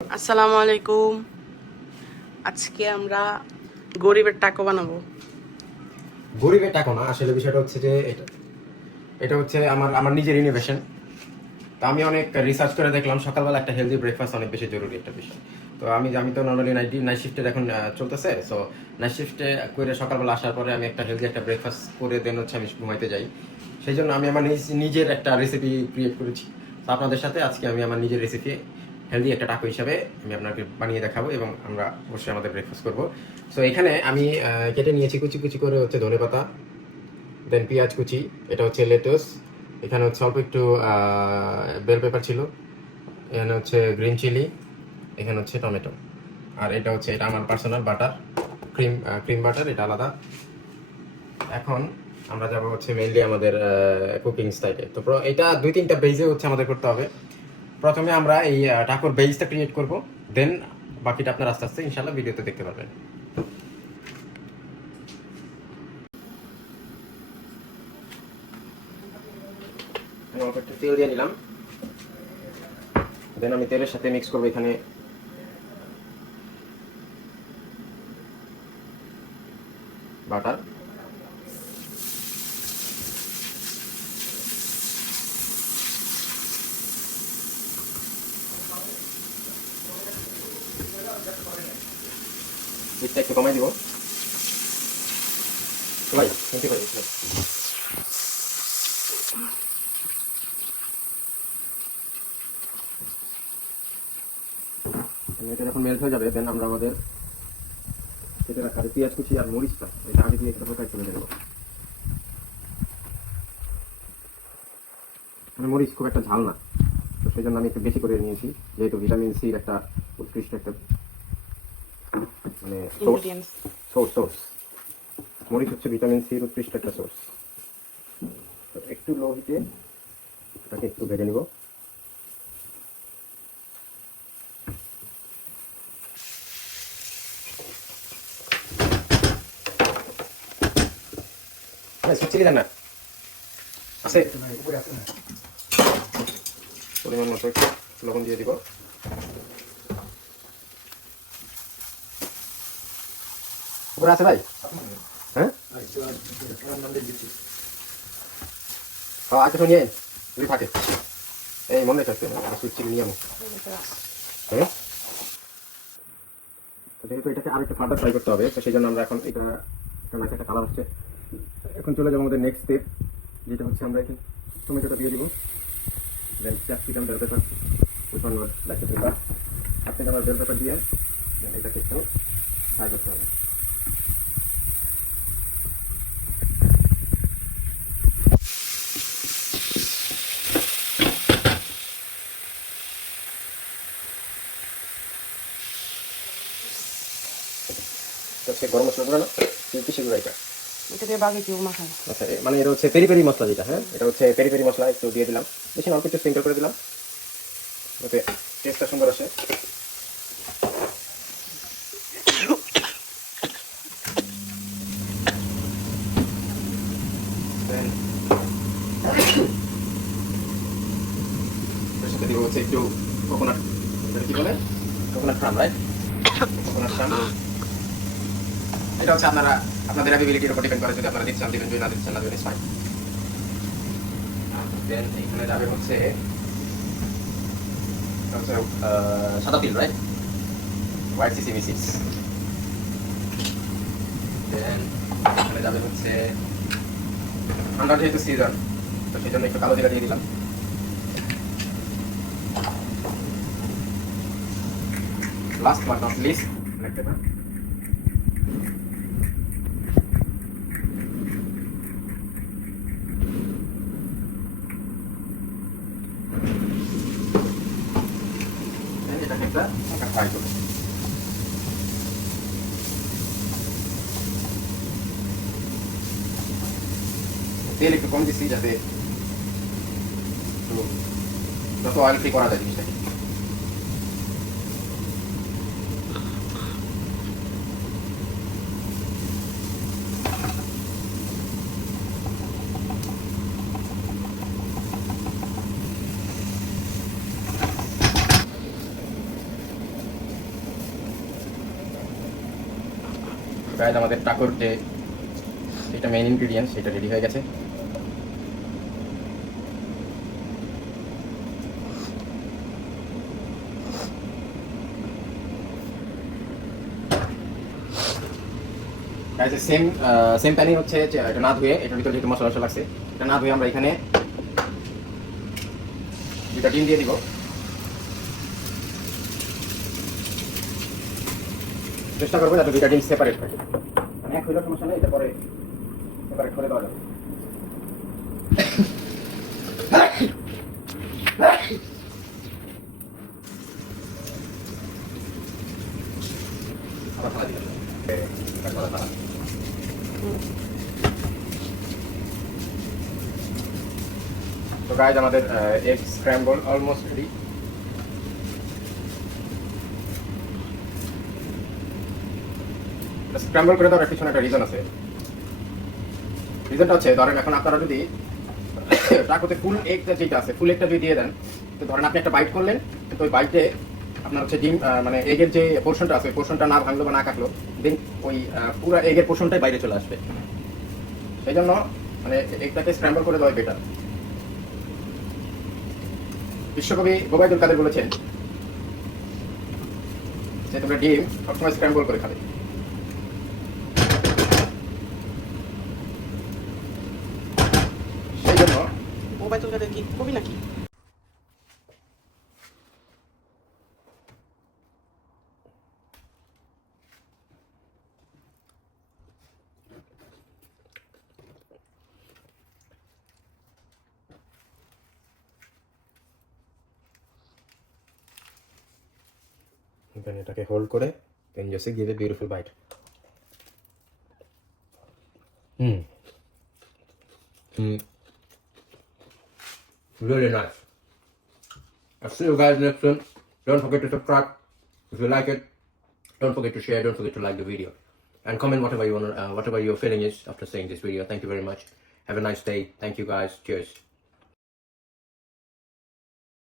আসসালামু আলাইকুম। আজকে আমরা গরিবের টাকা বানাবো। গরিবের টাকা না, আসলে বিষয়টা হচ্ছে যে এটা এটা হচ্ছে আমার আমার নিজের ইনোভেশন তো আমি অনেক রিসার্চ করে দেখলাম, সকালবেলা একটা হেলদি ব্রেকফাস্ট অনেক বেশি জরুরি একটা বিষয়। তো আমি আমি তো নর্মালি নাইট নাইট শিফটের এখন চলতেছে সো নাইট শিফটে করে সকালবেলা আসার পরে আমি একটা হেলদি একটা ব্রেকফাস্ট করে দেন হচ্ছে আমি ঘুমাইতে যাই। সেই জন্য আমি আমার নিজ, নিজের একটা রেসিপি ক্রিয়েট করেছি। তো আপনাদের সাথে আজকে আমি আমার নিজের রেসিপি হেলদি একটা টাকো হিসাবে আমি আপনাকে বানিয়ে দেখাবো এবং আমরা অবশ্যই আমাদের ব্রেকফাস্ট করব। সো এখানে আমি কেটে নিয়েছি কুচি কুচি করে হচ্ছে ধনে পাতা দেন পেঁয়াজ কুচি, এটা হচ্ছে লেটুস এখানে হচ্ছে অল্প একটু বেল পেপার ছিল, এখানে হচ্ছে গ্রিন চিলি এখানে হচ্ছে টমেটো। আর এটা হচ্ছে, এটা আমার personal butter cream cream butter এটা আলাদা। এখন আমরা যাব হচ্ছে মেনলি আমাদের কুকিং স্টাইলে তো এটা দুই তিনটা বেজে হচ্ছে আমাদের করতে হবে। প্রথমে আমরা এই ঠাকুর বেজটা ক্রিয়েট করব দেন বাকিটা আপনার আস্তে আস্তে ইনশাল্লাহ ভিডিওতে দেখতে পারবেন। অল্প একটু তেল দিয়ে নিলাম। দেন আমি তেলের সাথে মিক্স করব এখানে। বাটার হিটটা একটু কমাই দিব ভাই শুনতে পারি এটা যখন মেল্ট হয়ে যাবে দেন আমরা আমাদের কেটে রাখা পেঁয়াজ কুচি আর মরিচটা এটা আগে দিয়ে একটা ফ্রাই করে দেবো মানে মরিচ খুব একটা ঝাল না তো সেই জন্য আমি একটু বেশি করে নিয়েছি যেহেতু ভিটামিন সির একটা উৎকৃষ্ট একটা মানে সোর্স সোর্স মরিচ হচ্ছে ভিটামিন সির উৎকৃষ্ট একটা সোর্স একটু লো হিটে এটাকে একটু ভেজে নিব পরিমাণ মতো লবণ দিয়ে দিব উপরে আছে ভাই? হ্যাঁ? হ্যাঁ আচ্ছা নিয়ে। যদি থাকে। এই, মনে থাকতে সুইচ নিয়ে আমি হ্যাঁ? যেহেতু এটাকে আরেকটু ফার্দার ফ্রাই করতে হবে, তো সেই জন্য আমরা এখন এটা নাকি একটা কালার হচ্ছে। এখন চলে যাব আমাদের নেক্সট স্টেপ যেটা হচ্ছে আমরা এখানে টমেটোটা দিয়ে দিব। দেন ক্যাপসিকাম বেল পেপার ওইখানে লাইক পেপার আপনি আমার বেল পেপার দিয়ে এটাকে একটু ফ্রাই করতে হবে। তো গরম মশলা গুঁড়ো না কিসে গুঁড়ো এটা। এটা দিয়ে বাকি কেউ মাখায় আচ্ছা মানে এটা হচ্ছে পেরি পেরি মশলা যেটা হ্যাঁ? এটা হচ্ছে পেরি পেরি মশলা একটু দিয়ে দিলাম। বেশি অল্প একটু স্প্রিঙ্কল করে দিলাম। যাতে টেস্টটা সুন্দর আসে। Then এর সাথে দিব হচ্ছে একটু কোকোনাট কি বলে? কোকোনাট ফ্রাম রাইট কোকোনাট ফ্রাম এটা হচ্ছে আপনারা, আপনাদের অ্যাবিলিটির উপর ডিপেন্ড করে যদি আপনারা দিচ্ছেন দিবেন, যদি না দিচ্ছেন না দিবেন ফাইন এখানে যাবে হচ্ছে সাদা right white sesame seeds then এখানে যাবে হচ্ছে ঠান্ডা যেহেতু সিজন তো সেই জন্য একটু কালো জিরা দিয়ে দিলাম। লাস্ট বাট নট লিস্ট দেখতে পান। তেল একটু কম দিচ্ছি যাতে তো যত অয়েল ফ্রি করা যায় জিনিসটাকে গাইজ আমাদের টাকোর যে এটা মেইন ইনগ্রিডিয়েন্ট সেটা রেডি হয়ে গেছে। সেম সেম প্যানই হচ্ছে এটা না ধুয়ে, এটার ভিতরে যেহেতু মশলা মশলা লাগছে, এটা না ধুয়ে আমরা এখানে দুটা ডিম দিয়ে দিব। চেষ্টা করব যাতে দুইটা ডিম সেপারেট থাকে মানে এক হইলেও সমস্যা নেই, এটা পরে সেপারেট করে দেওয়া যাবে। তো গাইজ আমাদের egg scramble almost ready scramble করে দেওয়ার পিছনে একটা রিজন আছে। রিজনটা হচ্ছে, ধরেন এখন আপনারা যদি টাকোতে ফুল এগ যেটা আছে ফুল এগটা যদি দিয়ে দেন, তো ধরেন আপনি একটা বাইট করলেন, তো ওই বাইটে আপনার হচ্ছে ডিম মানে এগের যে পোর্শনটা আছে পোর্শনটা না ভাঙলো বা না কাটলো দেন ওই পুরো এগের পোর্শনটাই বাইরে চলে আসবে। সেই জন্য মানে এগটাকে স্ক্র্যাম্বল করে দেওয়া বেটার বিশ্বকবি গোবাইদুল কাদের বলেছেন যে তোমরা ডিম সবসময় স্ক্র্যাম্বল করে খাবে সেই জন্য ওবায়দুল কাদের কি কবি নাকি then এটাকে হোল্ড করে then just give a beautiful bite mm. Really nice. I'll see you guys next one don't forget to subscribe. If you like it don't forget to share don't forget to like the video. And comment whatever you want uh, whatever your feeling is after seeing this video. Thank you very much. Have a nice day. Thank you guys. Cheers